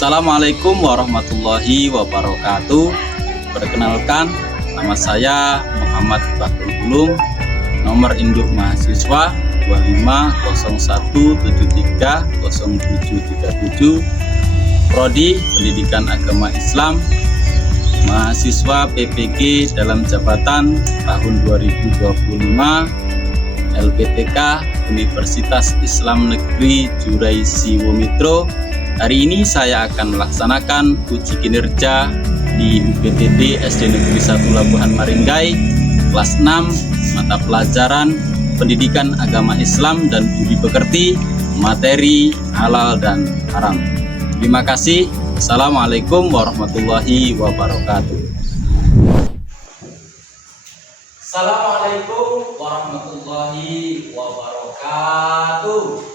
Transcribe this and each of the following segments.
Assalamualaikum warahmatullahi wabarakatuh. Perkenalkan, nama saya Muhammad Bahrul Ulum, nomor induk mahasiswa 2501730737, Prodi Pendidikan Agama Islam, mahasiswa PPG dalam jabatan tahun 2025, LPTK Universitas Islam Negeri Jurai Siwomitro. Hari ini saya akan melaksanakan uji kinerja di UPTD SD Negeri 1 Labuhan Maringgai, kelas 6, mata pelajaran Pendidikan Agama Islam dan Budi Pekerti, materi halal dan haram. Terima kasih. Assalamualaikum warahmatullahi wabarakatuh. Assalamualaikum warahmatullahi wabarakatuh.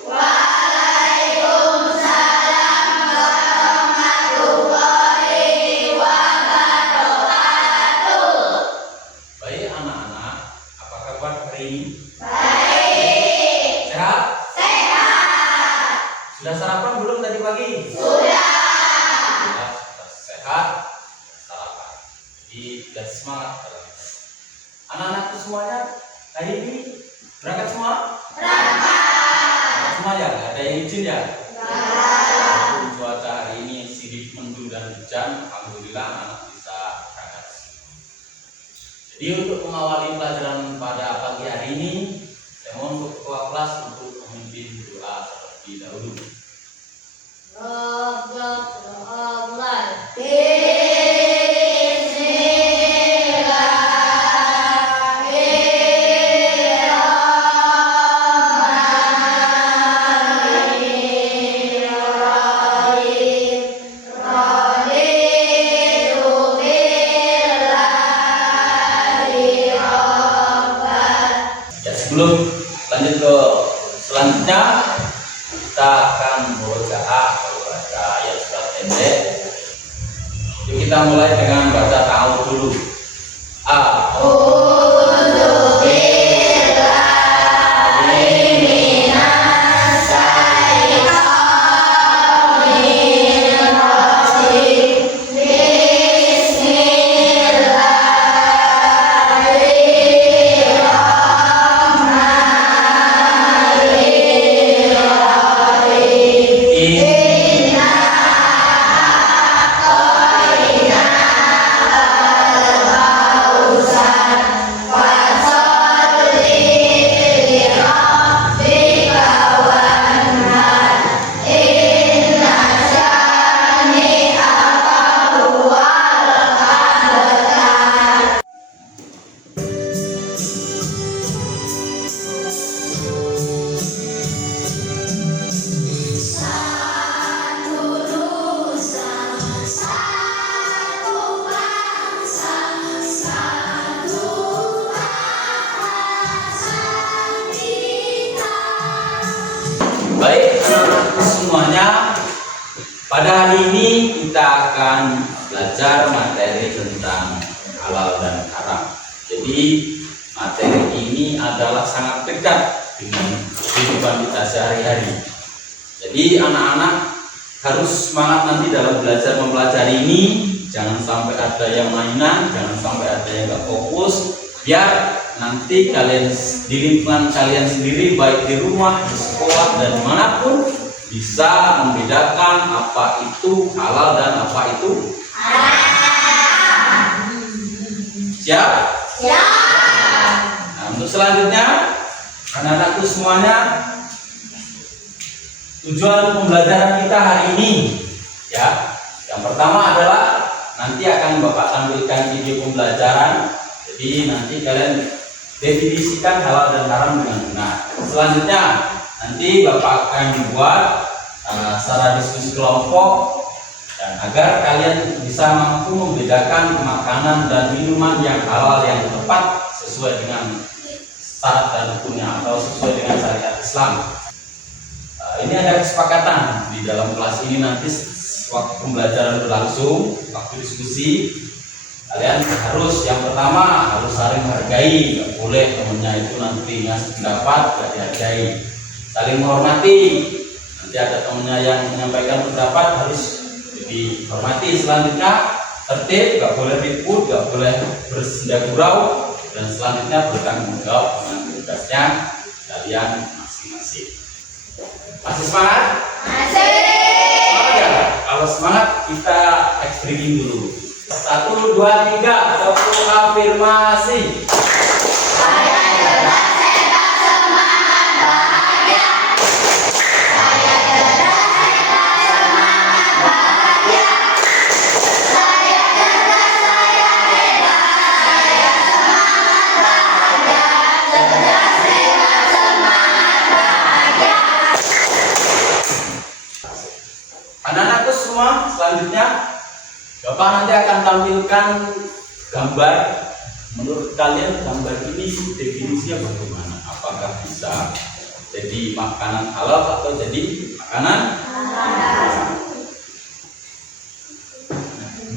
Baik. Sehat? Sehat. Sudah sarapan belum tadi pagi? Sudah. Sudah sehat, sarapan. Jadi sudah semangat. Anak-anakku semuanya hari ini berangkat semua? Berangkat semua ya? Gak ada yang izin ya? Walaupun cuaca hari ini sidik mendung dan hujan, alhamdulillah anak bisa berangkat. Jadi untuk mengawali pelajaran pada pagi hari ini, saya mohon untuk ketua kelas untuk memimpin doa terlebih dahulu. Sebelum lanjut ke selanjutnya, kita akan membaca ayat surat pendek. Yuk kita mulai dengan baca ta'awudz dulu. Baik anak-anakku semuanya, pada hari ini kita akan belajar materi tentang halal dan haram. Jadi materi ini adalah sangat dekat dengan kehidupan kita sehari-hari. Jadi anak-anak harus semangat nanti dalam belajar mempelajari ini. Jangan sampai ada yang mainan, jangan sampai ada yang gak fokus, biar nanti kalian di lingkungan kalian sendiri, baik di rumah, di sekolah, dan dimanapun, bisa membedakan apa itu halal dan apa itu haram. Siap? Siap. Nah, untuk selanjutnya, anak-anakku semuanya, tujuan pembelajaran kita hari ini, ya, yang pertama adalah nanti akan Bapak tampilkan video pembelajaran. Jadi nanti kalian definisikan halal dan haram dengan benar. Selanjutnya nanti Bapak akan membuat secara diskusi kelompok, dan agar kalian bisa mampu membedakan makanan dan minuman yang halal yang tepat sesuai dengan syarat dan hukumnya atau sesuai dengan syariat Islam. Ini ada kesepakatan di dalam kelas ini, nanti waktu pembelajaran berlangsung, waktu diskusi, kalian harus yang pertama harus saling menghargai, nggak boleh temennya itu nanti ngasih pendapat nggak dihargai. Saling menghormati, nanti ada temennya yang menyampaikan pendapat harus Jadi hormati. Selanjutnya tertib, gak boleh ribut, gak boleh bersenda gurau, dan selanjutnya bertanggung jawab dengan tugasnya kalian masing-masing. Masih semangat? Masih. Semangat ya? Kalau semangat kita breaking dulu. 1, 2, 3, satu afirmasi. Saya cerdas, sehat, semangat, bahagia. Saya cerdas, sehat, semangat, bahagia. Saya cerdas, saya hebat. Saya semangat, bahagia. Cerdas, sehat, semangat, bahagia. Anak-anakku semua, selanjutnya Bapak nanti akan tampilkan gambar. Menurut kalian gambar ini definisinya bagaimana? Apakah bisa jadi makanan halal atau jadi makanan haram?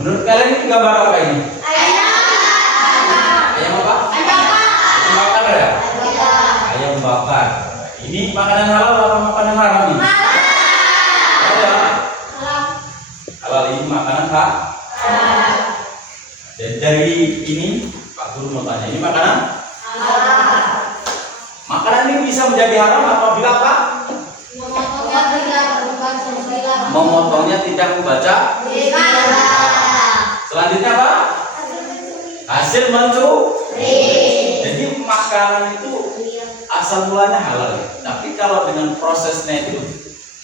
Menurut kalian ini gambar apa ini? Ayam apa? Ayam bakar ya? Ayam bakar. Ini makanan halal atau makanan haram ini? Halal. Halal, ini makanan haram. Dan dari ini Pak Guru mau tanya, ini makanan? Makanan ini bisa menjadi haram apabila apa? Memotongnya tidak membaca. Selanjutnya apa? Hasil mencuri. Jadi makanan itu asal mulanya halal, tapi kalau dengan prosesnya itu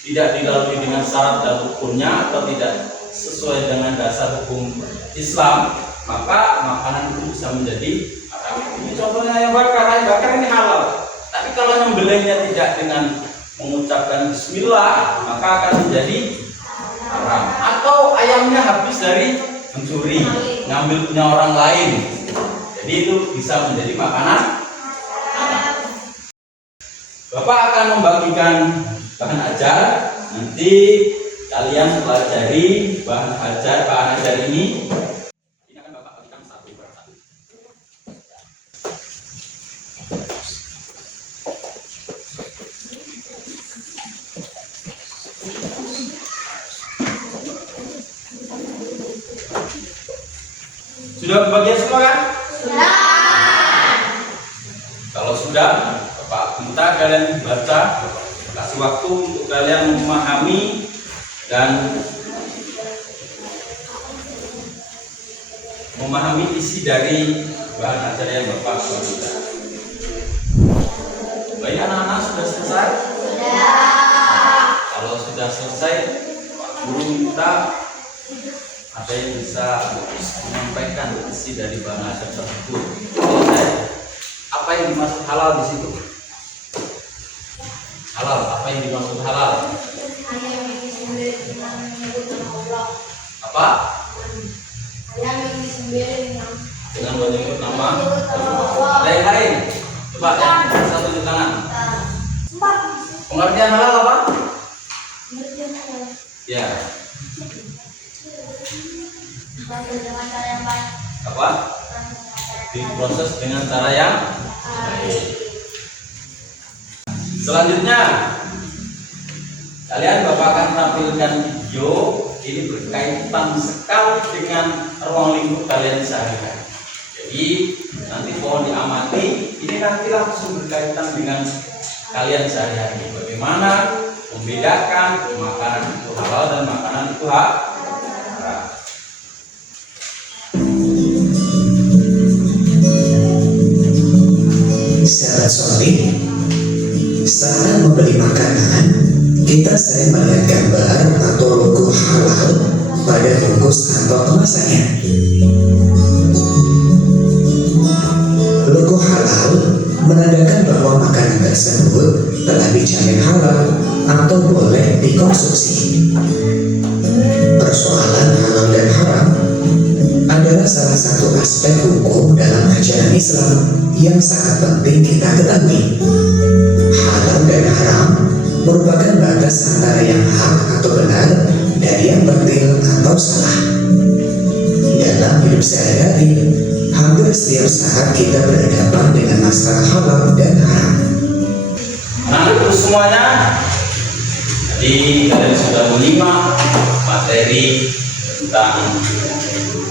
tidak dilalui dengan syarat dan hukumnya atau tidak sesuai dengan dasar hukum Islam, maka makanan itu bisa menjadi haram. Ini contohnya ayam bakar ini halal, tapi kalau nyembelihnya tidak dengan mengucapkan bismillah, maka akan menjadi haram. Atau ayamnya habis dari mencuri, ngambil punya orang lain, jadi itu bisa menjadi makanan haram. Bapak akan membagikan bahan ajar, nanti kalian pelajari bahan ajar ini. Ini akan Bapak bagikan satu per satu. Sudah kebagian semua kan? Sudah. Kalau sudah, Bapak minta kalian baca, kasih waktu untuk kalian memahami dan memahami isi dari bahan ajar yang Bapak berikan. Baik anak-anak, sudah selesai? Sudah. Kalau sudah selesai, Pak Guru minta ada yang bisa menyampaikan isi dari bahan ajar tersebut. Apa yang dimaksud halal di situ? Halal, apa yang dimaksud halal? Hanya yang disembelih dengan menyebut nama Allah. Apa? Hanya yang disembelih Dengan menyebut nama Allah. Ada yang lain? Coba yang bisa tunjuk tangan. Empat. Pengertian halal apa? Ya. Dengan cara yang baik. Apa? Diproses dengan cara yang baik. Selanjutnya, kalian Bapak akan tampilkan video. Ini berkaitan sekali dengan ruang lingkup kalian sehari-hari. Jadi nanti mohon diamati. Ini nanti langsung berkaitan dengan kalian sehari-hari. Bagaimana membedakan makanan itu halal dan makanan itu haram. Sahabat soleh, saat membeli makanan, kita sering melihat gambar atau logo halal pada bungkus atau kemasannya. Logo halal menandakan bahwa makanan tersebut telah dijamin halal atau boleh dikonsumsi. Persoalan halal dan haram adalah salah satu aspek hukum dalam ajaran Islam yang sangat penting kita ketahui. Halal dan haram merupakan batas antara yang hak atau benar dan yang batil atau salah. Dalam hidup sehari-hari, hampir setiap saat kita berhadapan dengan masalah halal dan haram. Nah, itu semuanya. Jadi kalian sudah menyimak materi tentang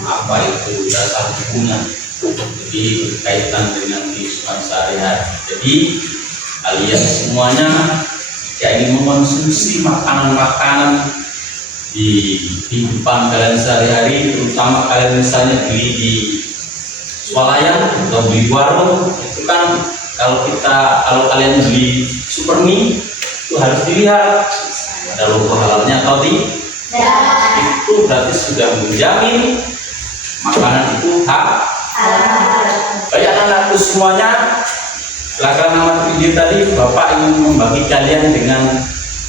apa itu dasar hukumnya, jadi berkaitan dengan kehidupan sehari-hari. Jadi kalian semuanya jika ingin mengkonsumsi makanan-makanan di kehidupan kalian sehari-hari, terutama kalian misalnya beli di swalayan atau beli warung, itu kan kalau kalian beli supermie itu harus dilihat ada logo halalnya atau tidak. Itu berarti sudah menjamin makanan itu halal. Baik anak-anakku semuanya, silakan nama video tadi Bapak ingin membagi kalian dengan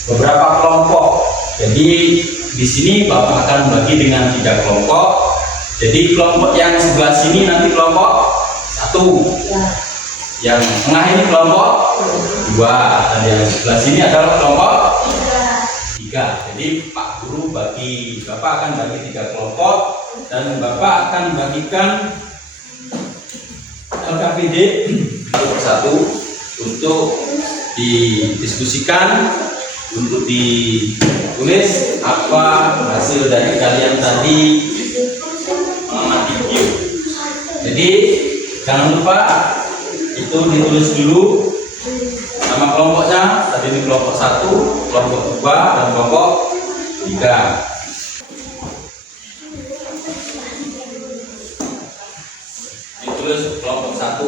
beberapa kelompok. Jadi di sini Bapak akan membagi dengan 3 kelompok. Jadi kelompok yang sebelah sini nanti kelompok 1. Yang tengah ini kelompok 2, dan yang sebelah sini adalah kelompok 3. Jadi Pak Guru Bapak akan bagi 3 kelompok, dan Bapak akan bagikan LKPD satu persatu untuk didiskusikan, untuk ditulis apa hasil dari kalian tadi mengamati video. Jadi jangan lupa itu ditulis dulu nama kelompoknya. Tadi ini kelompok 1, kelompok 2, dan kelompok 3. Ditulis kelompok 1.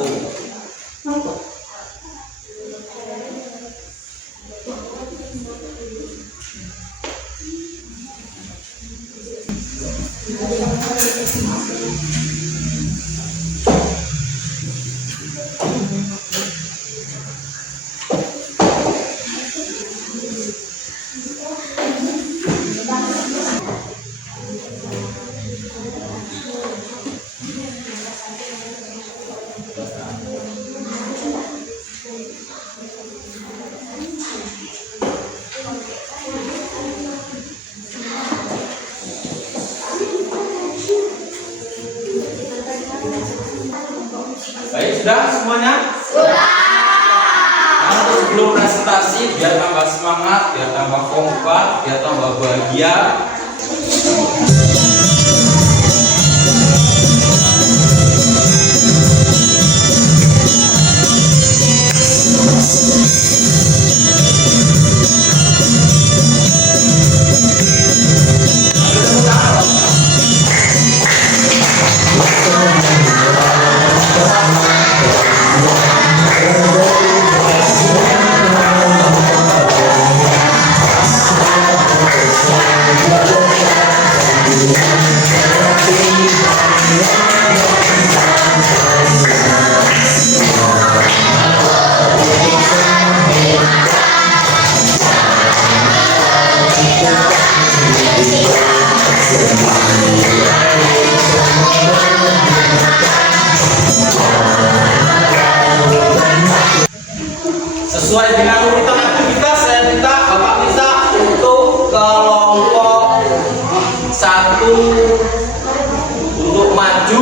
Baik, sudah semuanya? Sudah. Nah, sebelum presentasi, biar tambah semangat, biar tambah kompak, biar tambah bahagia. Sesuai dengan urutan aktivitas, saya minta Bapak bisa untuk kelompok 1 untuk maju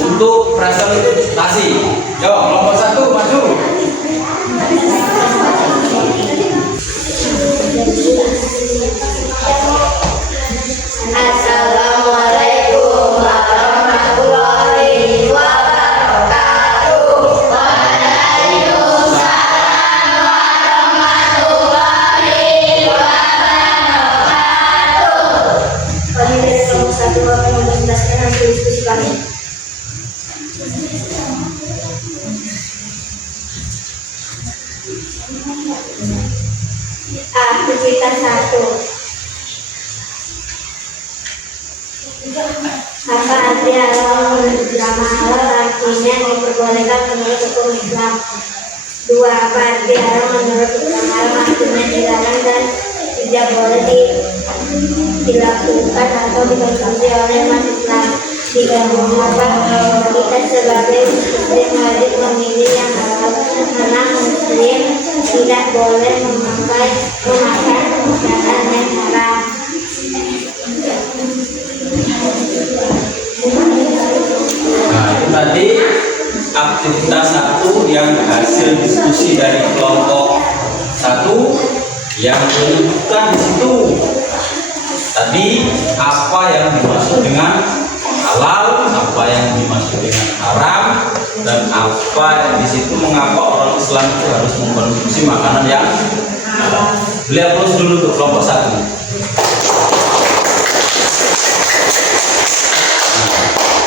untuk presentasi. Yo, kelompok 1 maju. Assalamualaikum warahmatullahi wabarakatuh. Waalaikumsalam warahmatullahi wabarakatuh. Kami dari kelompok 1 akan menjelaskan hasil diskusi kami. Aktivitas 1. Apa arti halal menurut agama? Halal artinya diperbolehkan menurut hukum Islam. 2. Apa arti halal menurut agama? Halal artinya dilarang dan tidak boleh dilakukan atau dikonsumsi oleh umat Islam. 3. Mengapa kita sebagai muslim wajib memilih yang halal? Karena muslim tidak boleh memakan makanan yang haram. Nah, itu tadi aktivitas 1 yang hasil diskusi dari kelompok 1 yang menyebutkan di situ tadi apa yang dimaksud dengan halal, apa yang dimaksud dengan haram, dan apa yang di situ mengapa orang Islam itu harus mengkonsumsi makanan yang halal. Lihat terus dulu untuk kelompok 1.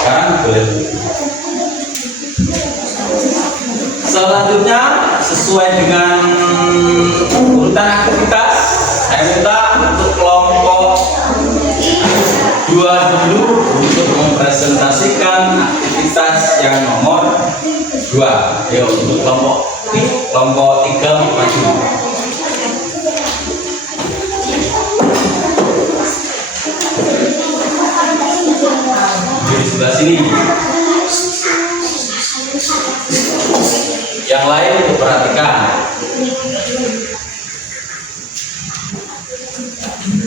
Sekarang boleh. Selanjutnya sesuai dengan urutan aktivitas, saya minta untuk kelompok 2 dulu untuk mempresentasikan aktivitas yang nomor 2. Ayo untuk kelompok 3 maju. Di sebelah sini. Yang lain diperhatikan.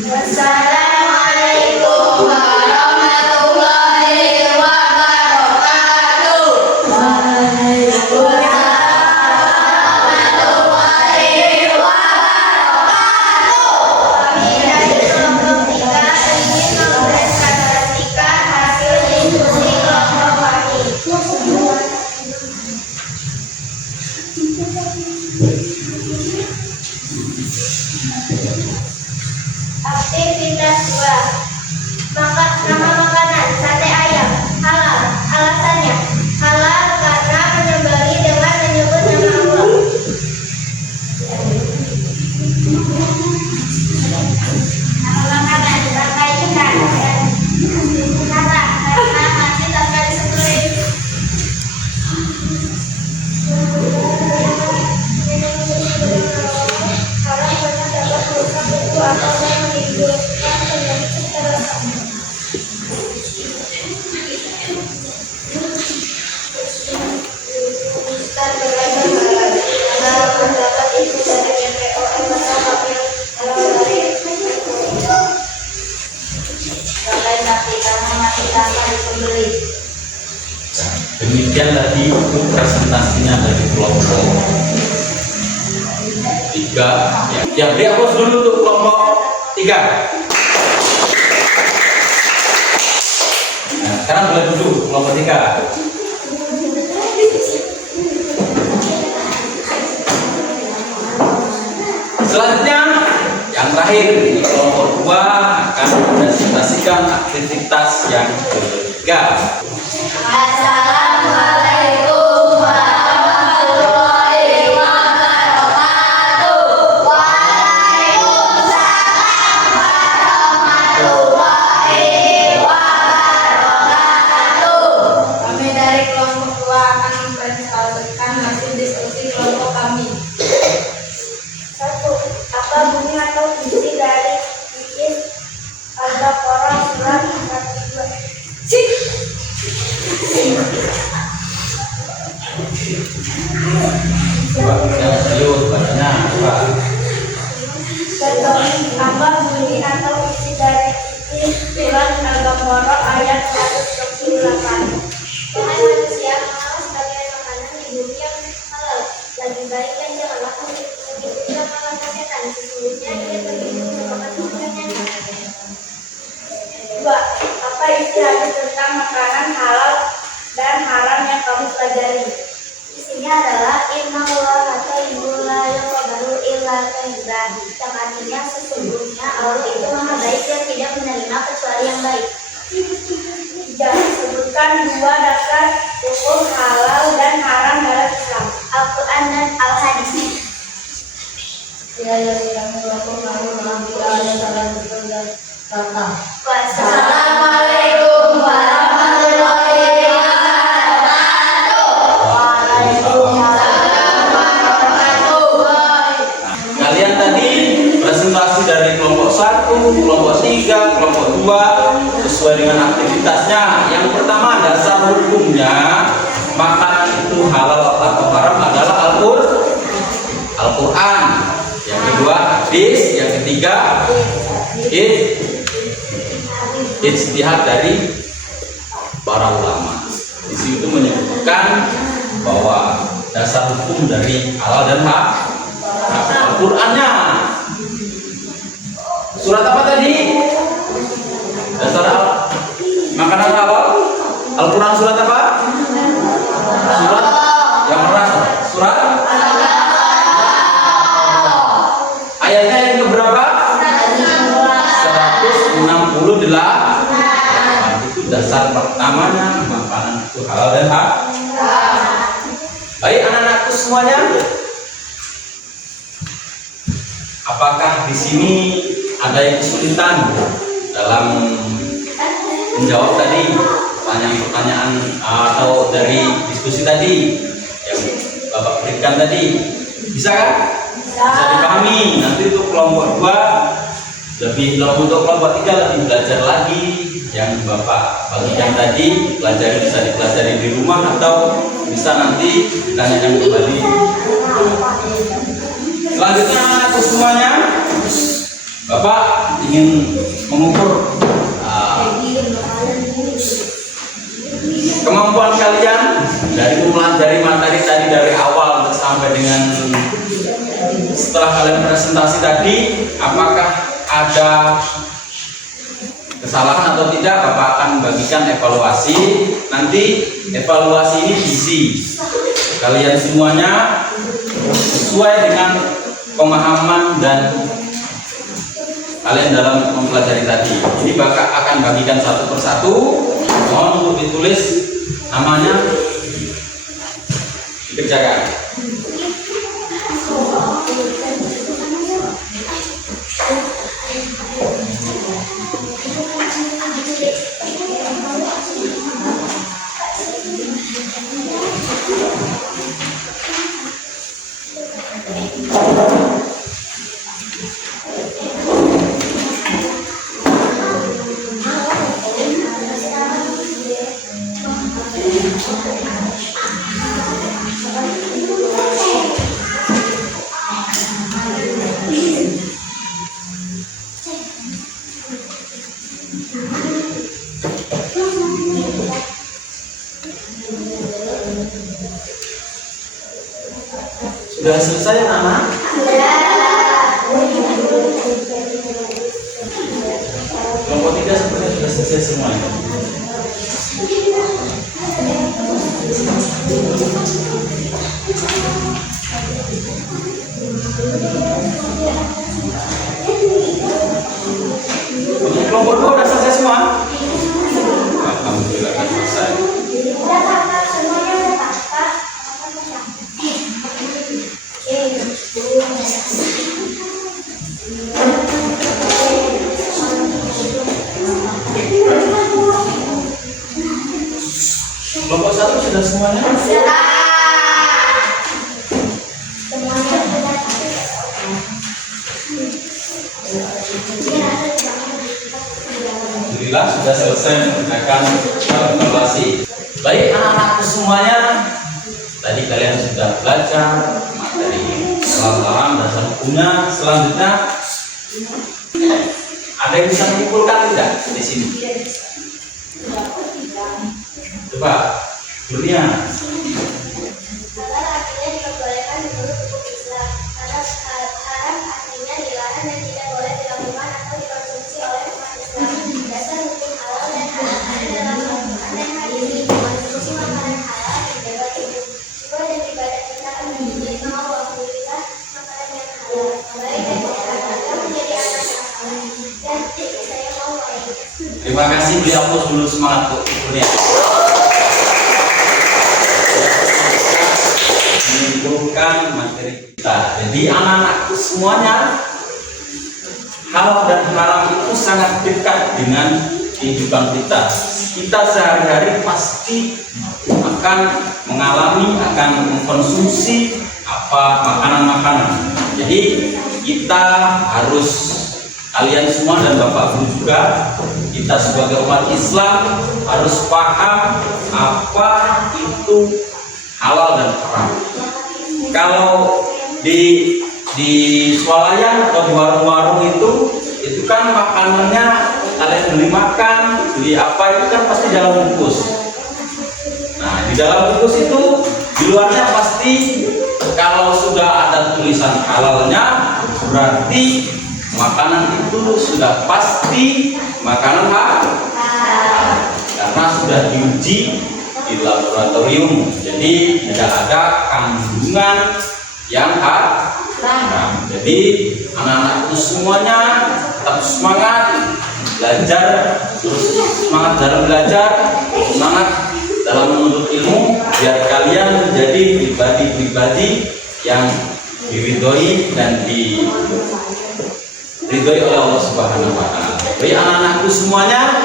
Wassalamualaikum warahmatullahi wabarakatuh. Waalaikumsalam warahmatullahi wabarakatuh. Kami dari kelompok 3 ingin mempresentasikan hasil diskusi kelompok kami. Aktivitas 2. Nama makanan sate ayam halal. Alasannya halal karena menyembeli dengan menyebut nama Allah. Nama makanan sate ikan halal karena masih tanpa disembelih. Haram karena dapat merusak tubuh atau menimbulkan penyakit secara sama. Ustaz berlebar halal mendapat itu dari BPOM atau Kapil halal dari selain sapi karena masih tanpa disembelih. Demikian tadi untuk presentasinya dari kelompok 3. Ya, beri aplaus dulu untuk kelompok 3. Nah, sekarang boleh duduk kelompok 3. Selanjutnya yang terakhir, kelompok 2 akan mempresentasikan aktivitas yang ketiga. Assalamualaikum warahmatullahi wabarakatuh. Waalaikumsalam warahmatullahi wabarakatuh. Kami dari kelompok 2 akan mempresentasikan hasil diskusi kelompok kami. 1. Apa bunyi atau isi dari hadis Al-Baqarah surat 42? Coba yang serius bacanya coba. Apa bunyi atau isi dari surat Al-Baqarah ayat 128? Wahai manusia, mengalah sebagai makanan di bumi yang halal. Lebih baik yang jangan makan begitu makan setan. Sesungguhnya dia terlindung merupakan makanan. 2. Apa isi hadis tentang makanan halal dan haram yang kamu pelajari? Isinya adalah innallaha thayyibun la yaqbalu illa thayyiban, yang artinya sesungguhnya Allah itu maha baik dan tidak menerima kecuali yang baik. 3. Sebutkan 2 dasar hukum halal dan haram dalam Islam. Al-Quran dan Al-Hadis. Wassalamualaikum warahmatullahi wabarakatuh. Waalaikumsalam warahmatullahi. Kalian tadi presentasi dari kelompok 1, kelompok 3, kelompok 2 sesuai dengan aktivitasnya. Yang pertama, dasar hukumnya makanan itu halal atau haram adalah Al-Quran. Yang kedua hadis, yang ketiga ijtihad dari para ulama. Di situ menyebutkan bahwa dasar hukum dari halal dan haram Al-Qur'annya. Surat apa tadi? Al-Quran surat apa? Surat yang keras. Surat ayatnya yang keberapa? 168. Itu dasar pertamanya, makanan itu halal dan haram. Baik anak-anakku semuanya, apakah di sini ada yang kesulitan dalam menjawab tadi pertanyaan atau dari diskusi tadi yang Bapak berikan tadi? Bisa kan? Bisa dipahami. Nanti untuk kelompok 2 untuk kelompok 3 lebih belajar lagi yang Bapak bagikan tadi, bisa dipelajari di rumah atau bisa nanti ditanyakan kembali. Selanjutnya anak-anakku semuanya, Bapak ingin mengukur kemampuan kalian dari mempelajari materi tadi dari awal sampai dengan setelah kalian presentasi tadi, apakah ada kesalahan atau tidak. Bapak akan bagikan evaluasi. Nanti evaluasi ini diisi kalian semuanya sesuai dengan pemahaman dan kalian dalam mempelajari tadi. Ini Bapak akan bagikan satu persatu. Mohon untuk ditulis namanya, dikerjakan. Sudah selesai anak-anak? Kelompok 3 sepertinya sudah selesai semuanya. Untuk kelompok 2 sudah selesai semua? Alhamdulillah kan selesai. Kelompok 1 sudah semuanya? Alhamdulillah sudah selesai menggunakan evaluasi. Baik anak-anakku semuanya, tadi kalian sudah belajar materi salam dasar hukumnya. Selanjutnya ada yang bisa menyimpulkan tidak di sini? Coba, dunia. Halal artinya diperbolehkan menurut hukum Islam. Haram artinya dilarang dan tidak boleh dilakukan atau dikonsumsi oleh umat Islam. Dasar hukum halal dan haram ada dalam Al-Quran dan hadis. Mengonsumsi makanan halal menjaga tubuh, jiwa dan ibadah kita akan menjadi mau alhamdulillah makanan yang halal. Baik dan sehat agar menjadi anak yang halal. Dan saya mau Terima kasih, beri aplaus dulu, semangat untuk dunia. Menyimpulkan materi kita. Jadi anak-anakku semuanya, halal dan haram itu sangat dekat dengan kehidupan kita. Kita sehari-hari pasti akan mengalami, akan mengkonsumsi makanan-makanan. Jadi kita harus, kalian semua dan Bapak Guru juga, kita sebagai umat Islam harus paham apa itu halal dan haram. Kalau di swalayan atau di warung-warung itu kan makanannya, kalian beli makan, beli apa itu kan pasti dalam bungkus. Nah, di dalam bungkus itu di luarnya pasti kalau sudah ada tulisan halalnya, berarti makanan itu sudah pasti makanan halal, karena sudah diuji di laboratorium. Jadi tidak ada kandungan yang haram. Jadi anak-anakku semuanya tetap semangat belajar, terus semangat dalam belajar, semangat dalam menuntut ilmu, biar kalian menjadi pribadi-pribadi yang diridhoi dan diridhoi oleh Allah Subhanahu wa taala. Jadi anak-anakku semuanya,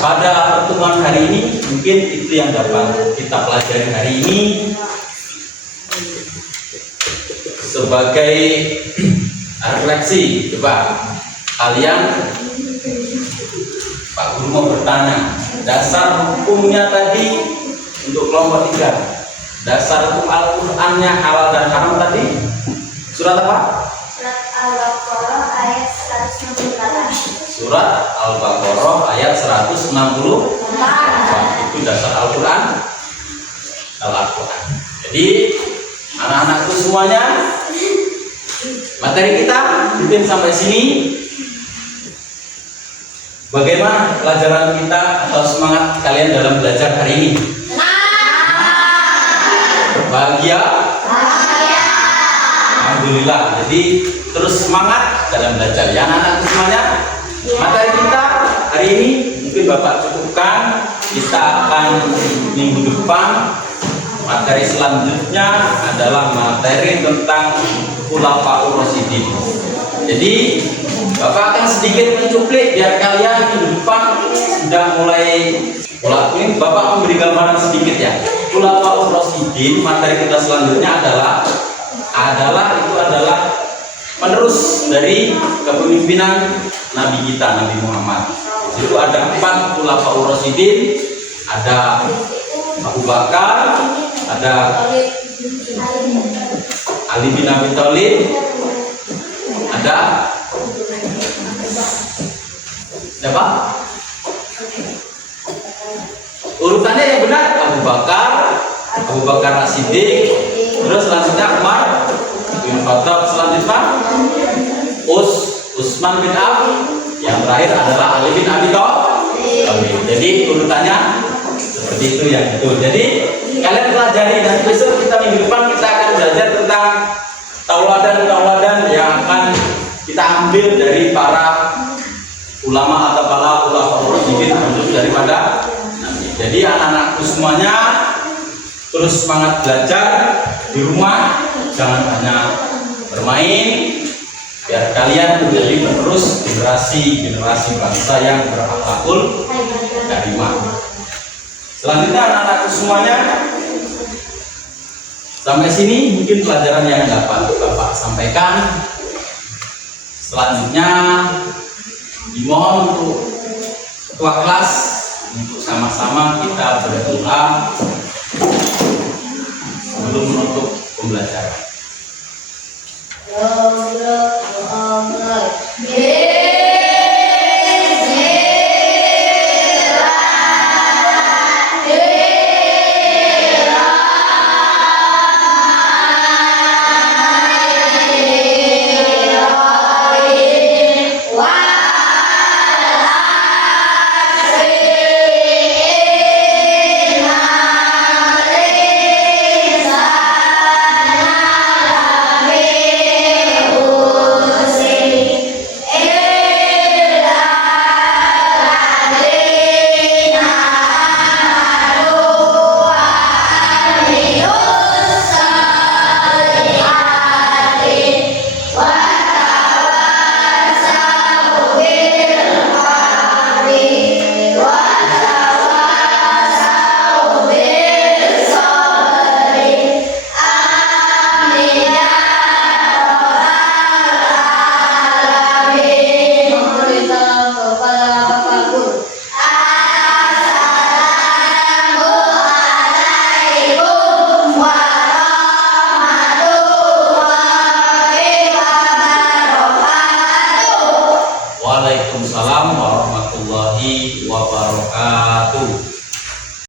pada pertemuan hari ini mungkin itu yang dapat kita pelajari hari ini sebagai refleksi. Coba kalian, Pak Guru mau bertanya, dasar hukumnya tadi untuk kelompok 3, dasar hukum Al-Qur'annya halal dan haram tadi surat apa? Surat Al-Baqarah ayat 168. Surat Al-Baqarah ayat 164. Itu dasar Al-Qur'an. Al-Qur'an. Jadi anak-anakku semuanya, materi kita mungkin sampai sini. Bagaimana pelajaran kita atau semangat kalian dalam belajar hari ini? Bahagia? Alhamdulillah. Jadi terus semangat dalam belajar ya anak-anakku semuanya. Materi kita hari ini mungkin Bapak cukupkan. Kita akan minggu depan, materi selanjutnya adalah materi tentang Khulafaur Rasyidin. Jadi Bapak akan sedikit mencuplik biar kalian minggu depan sudah mulai ini. Bapak memberi gambaran sedikit ya. Khulafaur Rasyidin, materi kita selanjutnya adalah penerus dari kepemimpinan Nabi kita, Nabi Muhammad. Itu ada 4 Khulafaur Rasyidin, ada Abu Bakar, ada Ali bin Abi Thalib, ada siapa? Urutannya yang benar Abu Bakar As-Siddiq, terus selanjutnya Umar bin Khattab, selanjutnya Utsman bin Affan, yang terakhir adalah Ali bin Abi Thalib. Jadi urutannya seperti itu yang betul. Jadi kalian pelajari dan besok kita minggu depan kita akan belajar tentang tauladan yang akan kita ambil dari para ulama atau para ulama rasyidin termasuk daripada Nabi. Jadi anak-anakku semuanya terus semangat belajar di rumah, jangan hanya bermain, biar kalian menjadi penerus generasi bangsa yang berakhlakul karimah. Selanjutnya anak-anakku semuanya, sampai sini mungkin pelajaran yang dapat Bapak sampaikan. Selanjutnya dimohon untuk ketua kelas untuk sama-sama kita berdoa sebelum menutup pembelajaran. Waalaikumsalam warahmatullahi wabarakatuh.